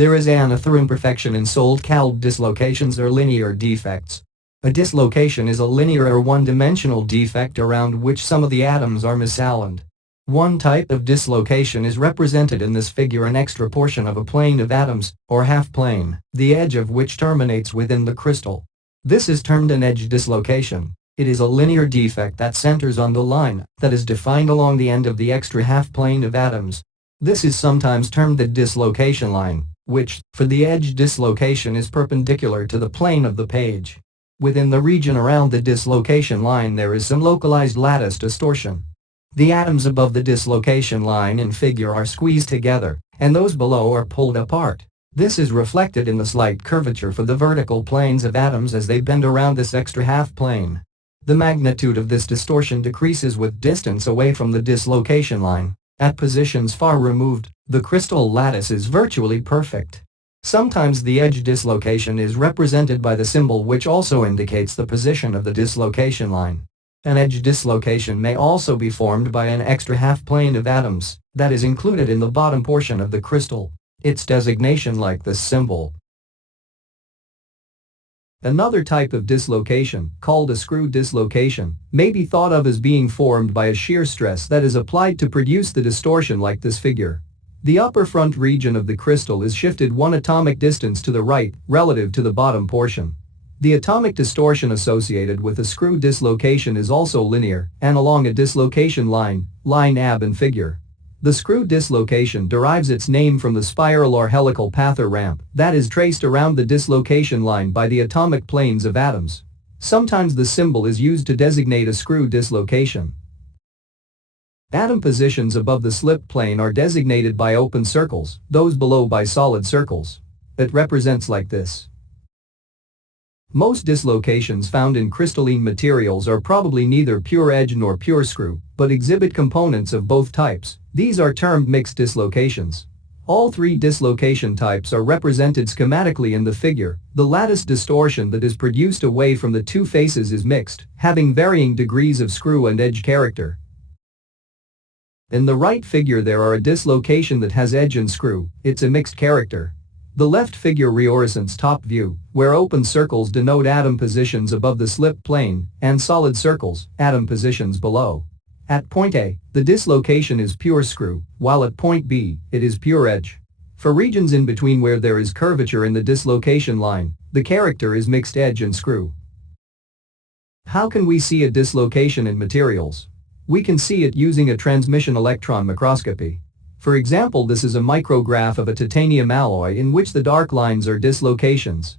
There is another imperfection in sold called dislocations or linear defects. A dislocation is a linear or one-dimensional defect around which some of the atoms are misaligned. One type of dislocation is represented in this figure, an extra portion of a plane of atoms, or half-plane, the edge of which terminates within the crystal. This is termed an edge dislocation. It is a linear defect that centers on the line that is defined along the end of the extra half-plane of atoms. This is sometimes termed the dislocation line, which, for the edge dislocation, is perpendicular to the plane of the page. Within the region around the dislocation line there is some localized lattice distortion. The atoms above the dislocation line in figure are squeezed together, and those below are pulled apart. This is reflected in the slight curvature for the vertical planes of atoms as they bend around this extra half plane. The magnitude of this distortion decreases with distance away from the dislocation line. At positions far removed, the crystal lattice is virtually perfect. Sometimes the edge dislocation is represented by the symbol which also indicates the position of the dislocation line. An edge dislocation may also be formed by an extra half-plane of atoms that is included in the bottom portion of the crystal. Its designation like this symbol. Another type of dislocation, called a screw dislocation, may be thought of as being formed by a shear stress that is applied to produce the distortion like this figure. The upper front region of the crystal is shifted one atomic distance to the right relative to the bottom portion. The atomic distortion associated with a screw dislocation is also linear and along a dislocation line AB in figure. The screw dislocation derives its name from the spiral or helical path or ramp that is traced around the dislocation line by the atomic planes of atoms. Sometimes the symbol is used to designate a screw dislocation. Atom positions above the slip plane are designated by open circles, those below by solid circles. It represents like this. Most dislocations found in crystalline materials are probably neither pure edge nor pure screw, but exhibit components of both types. These are termed mixed dislocations. All three dislocation types are represented schematically in the figure. The lattice distortion that is produced away from the two faces is mixed, having varying degrees of screw and edge character. In the right figure there are a dislocation that has edge and screw. It's a mixed character. The left figure represents top view, where open circles denote atom positions above the slip plane, and solid circles, atom positions below. At point A, the dislocation is pure screw, while at point B, it is pure edge. For regions in between where there is curvature in the dislocation line, the character is mixed edge and screw. How can we see a dislocation in materials? We can see it using a transmission electron microscopy. For example, this is a micrograph of a titanium alloy in which the dark lines are dislocations.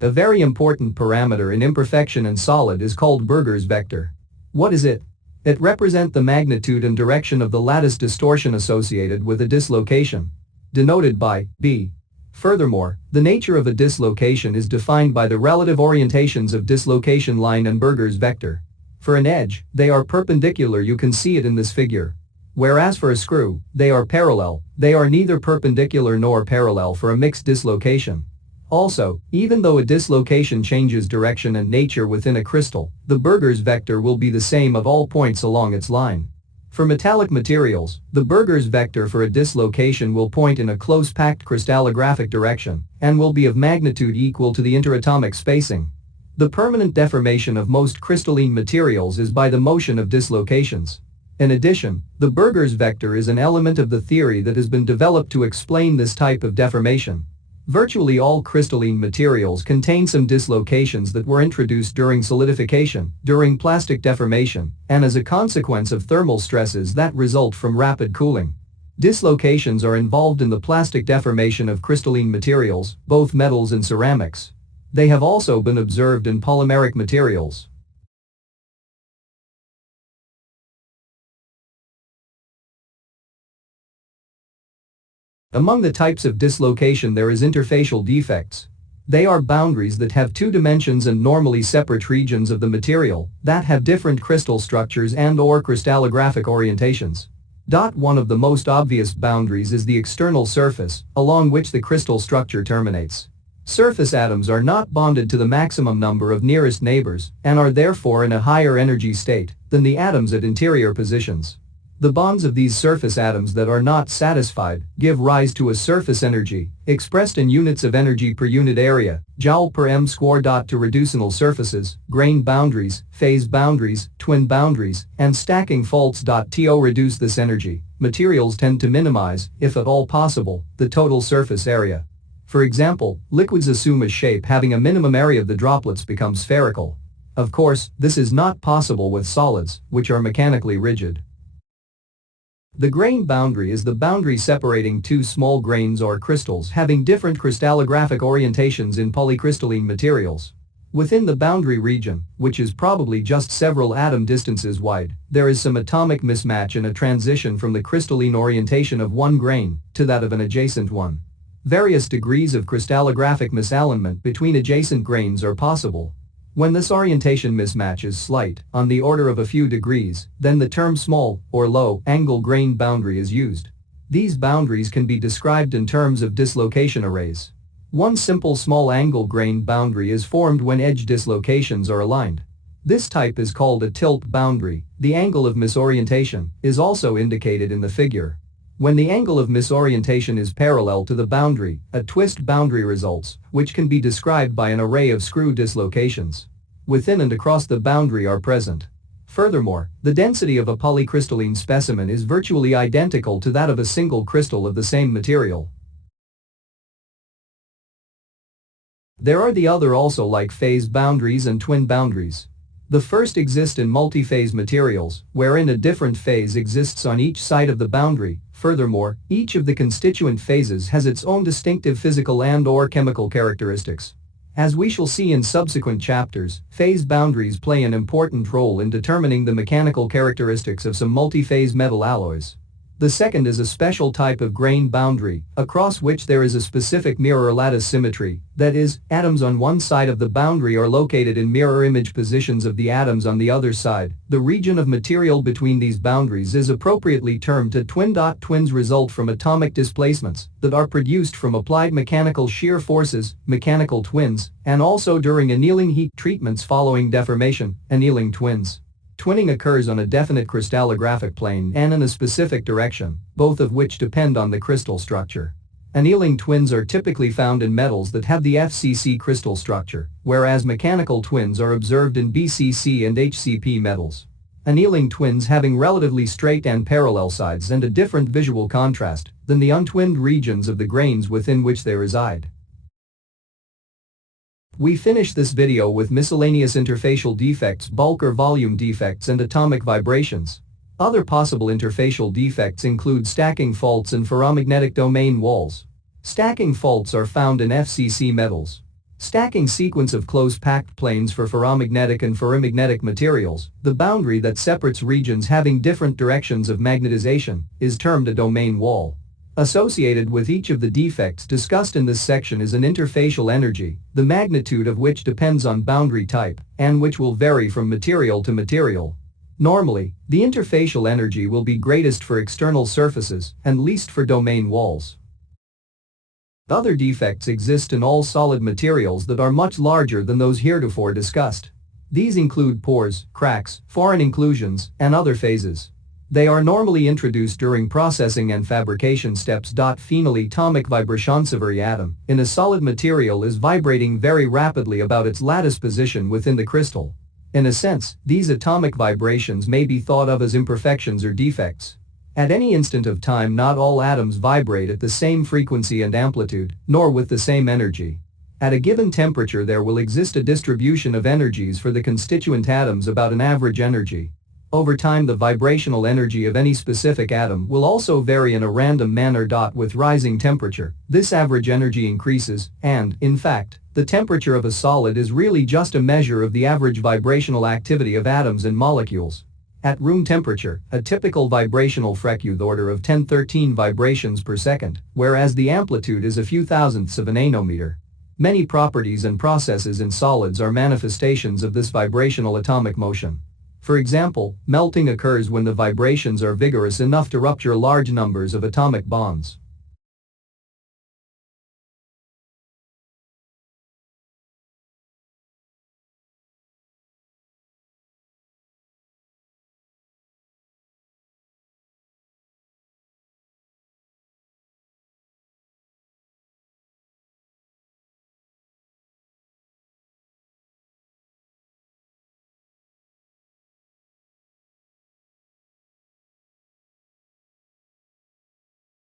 A very important parameter in imperfection and solid is called Berger's vector. What is it? It represents the magnitude and direction of the lattice distortion associated with a dislocation, denoted by B. Furthermore, the nature of a dislocation is defined by the relative orientations of dislocation line and Berger's vector. For an edge, they are perpendicular, you can see it in this figure. Whereas for a screw, they are parallel. They are neither perpendicular nor parallel for a mixed dislocation. Also, even though a dislocation changes direction and nature within a crystal, the Berger's vector will be the same of all points along its line. For metallic materials, the Berger's vector for a dislocation will point in a close packed crystallographic direction and will be of magnitude equal to the interatomic spacing. The permanent deformation of most crystalline materials is by the motion of dislocations. In addition, the Berger's vector is an element of the theory that has been developed to explain this type of deformation. Virtually all crystalline materials contain some dislocations that were introduced during solidification, during plastic deformation, and as a consequence of thermal stresses that result from rapid cooling. Dislocations are involved in the plastic deformation of crystalline materials, both metals and ceramics. They have also been observed in polymeric materials. Among the types of dislocation there is interfacial defects. They are boundaries that have two dimensions and normally separate regions of the material that have different crystal structures and/or crystallographic orientations. One of the most obvious boundaries is the external surface, along which the crystal structure terminates. Surface atoms are not bonded to the maximum number of nearest neighbors and are therefore in a higher energy state than the atoms at interior positions. The bonds of these surface atoms that are not satisfied give rise to a surface energy, expressed in units of energy per unit area, joule per m square. To reducible surfaces, grain boundaries, phase boundaries, twin boundaries, and stacking faults. To reduce this energy, materials tend to minimize, if at all possible, the total surface area. For example, liquids assume a shape having a minimum area of the droplets become spherical. Of course, this is not possible with solids, which are mechanically rigid. The grain boundary is the boundary separating two small grains or crystals having different crystallographic orientations in polycrystalline materials. Within the boundary region, which is probably just several atom distances wide, there is some atomic mismatch and a transition from the crystalline orientation of one grain to that of an adjacent one. Various degrees of crystallographic misalignment between adjacent grains are possible. When this orientation mismatch is slight, on the order of a few degrees, then the term small or low angle grain boundary is used. These boundaries can be described in terms of dislocation arrays. One simple small angle grain boundary is formed when edge dislocations are aligned. This type is called a tilt boundary. The angle of misorientation is also indicated in the figure. When the angle of misorientation is parallel to the boundary, a twist boundary results, which can be described by an array of screw dislocations. Within and across the boundary are present. Furthermore, the density of a polycrystalline specimen is virtually identical to that of a single crystal of the same material. There are the other also like phase boundaries and twin boundaries. The first exist in multi-phase materials, wherein a different phase exists on each side of the boundary. Furthermore, each of the constituent phases has its own distinctive physical and/or chemical characteristics. As we shall see in subsequent chapters, phase boundaries play an important role in determining the mechanical characteristics of some multi-phase metal alloys. The second is a special type of grain boundary, across which there is a specific mirror lattice symmetry, that is, atoms on one side of the boundary are located in mirror image positions of the atoms on the other side. The region of material between these boundaries is appropriately termed a twin. Twins result from atomic displacements that are produced from applied mechanical shear forces, mechanical twins, and also during annealing heat treatments following deformation, annealing twins. Twinning occurs on a definite crystallographic plane and in a specific direction, both of which depend on the crystal structure. Annealing twins are typically found in metals that have the FCC crystal structure, whereas mechanical twins are observed in BCC and HCP metals. Annealing twins having relatively straight and parallel sides and a different visual contrast than the untwinned regions of the grains within which they reside. We finish this video with miscellaneous interfacial defects, bulk or volume defects, and atomic vibrations. Other possible interfacial defects include stacking faults and ferromagnetic domain walls. Stacking faults are found in FCC metals. Stacking sequence of close-packed planes for ferromagnetic and ferrimagnetic materials, the boundary that separates regions having different directions of magnetization, is termed a domain wall. Associated with each of the defects discussed in this section is an interfacial energy, the magnitude of which depends on boundary type, and which will vary from material to material. Normally, the interfacial energy will be greatest for external surfaces and least for domain walls. Other defects exist in all solid materials that are much larger than those heretofore discussed. These include pores, cracks, foreign inclusions, and other phases. They are normally introduced during processing and fabrication steps. Phenol atomic vibration. Every atom in a solid material is vibrating very rapidly about its lattice position within the crystal. In a sense, these atomic vibrations may be thought of as imperfections or defects. At any instant of time, not all atoms vibrate at the same frequency and amplitude, nor with the same energy. At a given temperature, there will exist a distribution of energies for the constituent atoms about an average energy. Over time, the vibrational energy of any specific atom will also vary in a random manner. With rising temperature, this average energy increases, and, in fact, the temperature of a solid is really just a measure of the average vibrational activity of atoms and molecules. At room temperature, a typical vibrational frequency order of 10-13 vibrations per second, whereas the amplitude is a few thousandths of a nanometer. Many properties and processes in solids are manifestations of this vibrational atomic motion. For example, melting occurs when the vibrations are vigorous enough to rupture large numbers of atomic bonds.